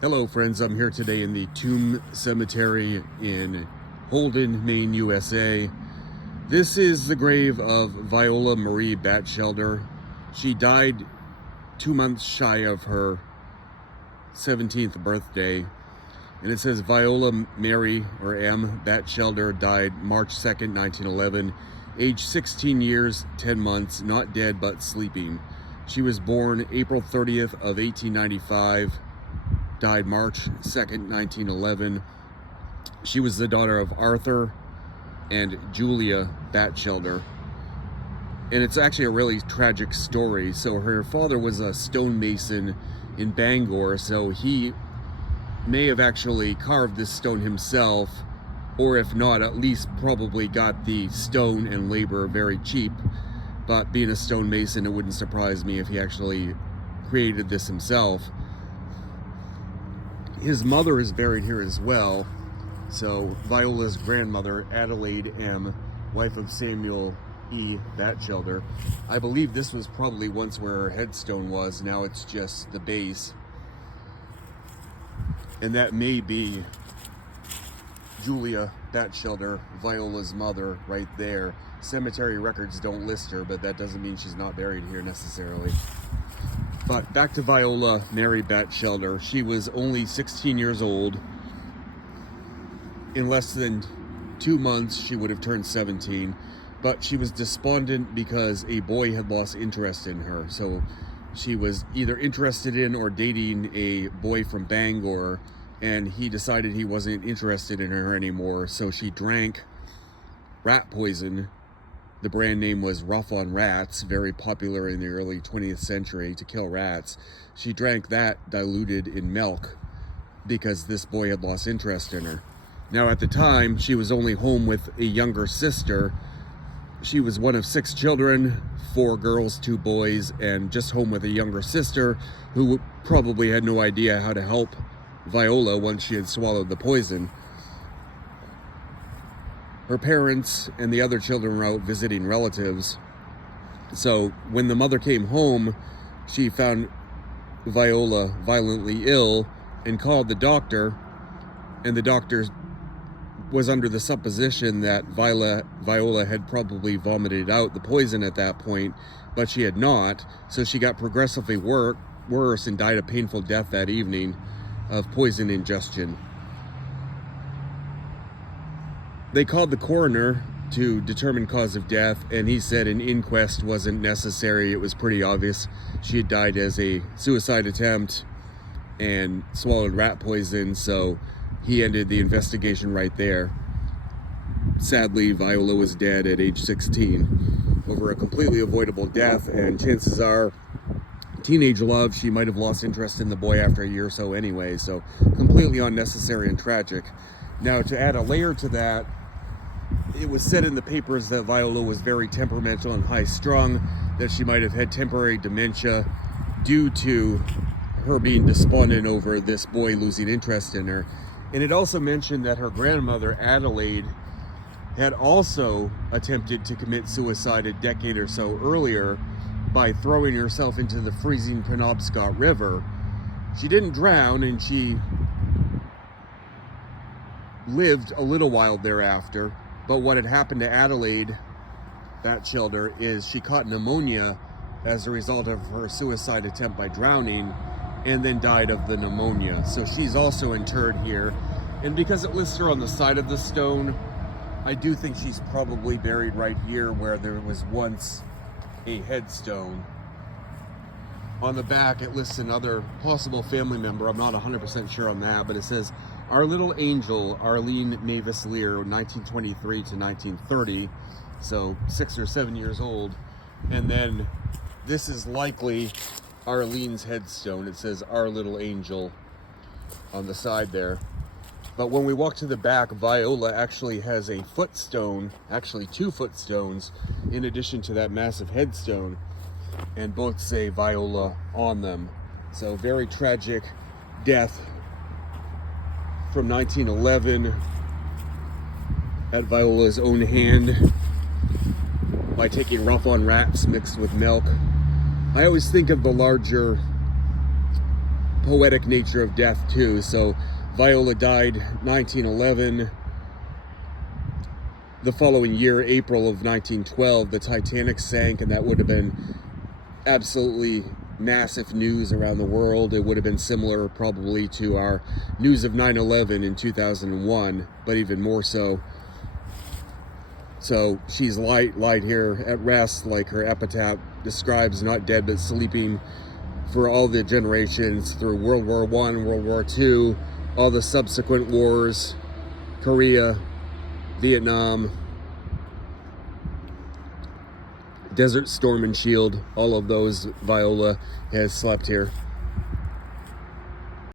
Hello friends, I'm here today in the Tomb Cemetery in Holden, Maine, USA. This is the grave of Viola Marie Batchelder. She died 2 months shy of her 17th birthday. And it says Viola Mary, or M. Batchelder, died March 2nd, 1911, age 16 years, 10 months, not dead but sleeping. She was born April 30th of 1895. Died March 2nd, 1911. She was the daughter of Arthur and Julia Batchelder. And it's actually a really tragic story. So her father was a stonemason in Bangor, so he may have actually carved this stone himself, or if not, at least probably got the stone and labor very cheap. But being a stonemason, it wouldn't surprise me if he actually created this himself. His mother is buried here as well. So Viola's grandmother, Adelaide M., wife of Samuel E. Batchelder. I believe this was probably once where her headstone was. Now it's just the base. And that may be Julia Batchelder, Viola's mother, right there. Cemetery records don't list her, but that doesn't mean she's not buried here necessarily. But back to Viola Mary Batchelder. She was only 16 years old. In less than 2 months, she would have turned 17. But she was despondent because a boy had lost interest in her. So she was either interested in or dating a boy from Bangor, and he decided he wasn't interested in her anymore. So she drank rat poison. The brand name was Rough on Rats, very popular in the early 20th century to kill rats. She drank that diluted in milk because this boy had lost interest in her. Now at the time, she was only home with a younger sister. She was one of 6 children, 4 girls, 2 boys, and just home with a younger sister who probably had no idea how to help Viola once she had swallowed the poison. Her parents and the other children were out visiting relatives. So when the mother came home, she found Viola violently ill and called the doctor, and the doctor was under the supposition that Viola had probably vomited out the poison at that point, but she had not. So she got progressively worse and died a painful death that evening of poison ingestion. They called the coroner to determine cause of death, and he said an inquest wasn't necessary. It was pretty obvious she had died as a suicide attempt and swallowed rat poison, so he ended the investigation right there. Sadly, Viola was dead at age 16 over a completely avoidable death, and chances are teenage love, she might have lost interest in the boy after a year or so anyway, so completely unnecessary and tragic. Now, to add a layer to that, it was said in the papers that Viola was very temperamental and high-strung, that she might have had temporary dementia due to her being despondent over this boy losing interest in her. And it also mentioned that her grandmother, Adelaide, had also attempted to commit suicide a decade or so earlier by throwing herself into the freezing Penobscot River. She didn't drown, and she lived a little while thereafter. But what had happened to Adelaide Batchelder is she caught pneumonia as a result of her suicide attempt by drowning, and then died of the pneumonia. So she's also interred here. And because it lists her on the side of the stone, I do think she's probably buried right here where there was once a headstone. On the back, it lists another possible family member. I'm not 100% sure on that, but it says, Our Little Angel, Arlene Mavis Lear, 1923 to 1930. So 6 or 7 years old. And then this is likely Arlene's headstone. It says Our Little Angel on the side there. But when we walk to the back, Viola actually has a footstone, actually 2 footstones, in addition to that massive headstone, and both say Viola on them. So very tragic death from 1911 at Viola's own hand by taking Rough on Rats mixed with milk. I always think of the larger poetic nature of death too. So Viola died 1911. The following year, April of 1912, the Titanic sank, and that would have been absolutely massive news around the world. It would have been similar probably to our news of 9/11 in 2001, but even more so. So she's light here at rest, like her epitaph describes, not dead but sleeping for all the generations through World War I, World War II, all the subsequent wars, Korea, Vietnam, Desert Storm and Shield, all of those, Viola has slept here.